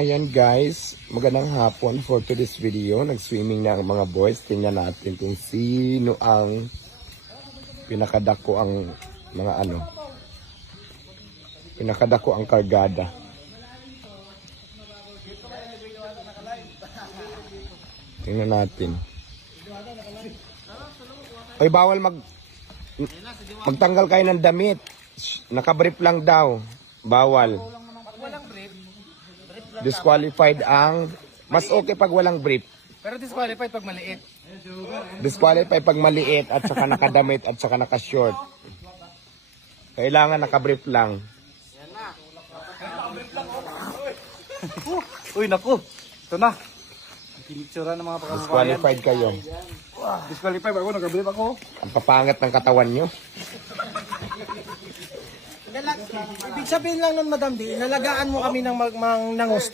Ayan guys, magandang hapon for today's video. Nag-swimming na ang mga boys. Tingnan natin kung sino ang pinakadako ang mga pinakadako ang kargada. Tingnan natin. Ay, bawal magtanggal kayo ng damit. Nakabrief lang daw. Bawal. Disqualified ang... Mas okay pag walang brief. Pero disqualified pag maliit. Disqualified pag maliit at saka nakadamit at saka nakashort. Kailangan nakabrief lang. Uy, naku. Ito na. Pinitsura ng mga pagkakabayan. Disqualified kayo. Disqualified ako, nag-brief ako. Ang papangat ng katawan nyo. Ibig sabihin lang nun, Madam D, nalagaan mo kami ng gusto.